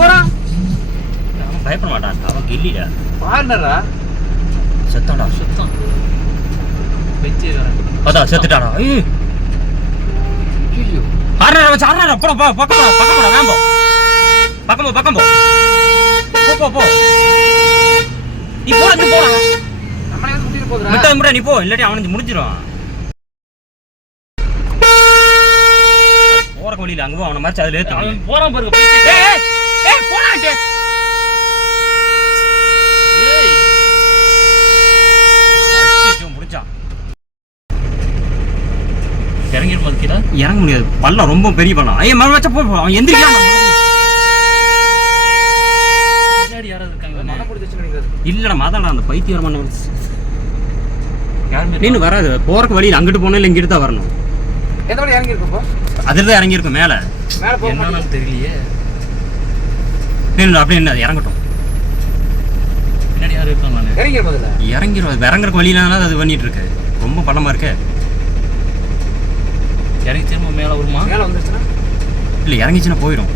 போறான் அவன் பயப்பட மாட்டான். அவன் கில்லிடா. பாருடா செத்தாடா சுத்தம் வெச்சு அதான் செத்துட்டாடா ஐயோ. ஐயோ. ஆறா வச்சு ஆறா போட போ பக்கம் போ பக்கம் போட வேம்போ. பக்கம் போ பக்கம். போ போ போ. போ நீ போட நீ போடா. நம்மளே வந்து கூட்டிட்டு போகுதுடா. விட்டா முட்டா நீ போ இல்லாட்டி அவனுக்கு முடிஞ்சிரும். போற வழியில அங்க போ அவன மாதிரி அதுல ஏத்து போறான் பாருங்க இறங்கிடும் அதுக்கிட்ட இறங்க முடியாது. பள்ளம் ரொம்ப பெரிய பள்ளம். ஐயா மறு வச்சா போ போ. அவன் எந்திரிக்கலாம் இல்லடா மாதாடா அந்த பைத்தியம் யாருமே நீனு வராது. போறக்கு வழியில் அங்கிட்டு போனா இல்லை இங்கிட்டு தான் வரணும். வழி இறங்கி இருக்கும் அதில் தான் இறங்கியிருக்கும் மேலே. மேலே போக தெரியலையே. நீனு அப்படியே என்ன அது இறங்கட்டும். இறங்கி இருக்கும் அதுல. இறங்கிரும். இறங்குறக்கு வழியில அது பண்ணிட்டு இருக்கு. ரொம்ப பள்ளமா இருக்கு. இறங்கி திரும்ப மேல வருமா? மேலே வந்துருச்சுன்னா? இல்லை இறங்கிச்சுன்னா போயிடும்.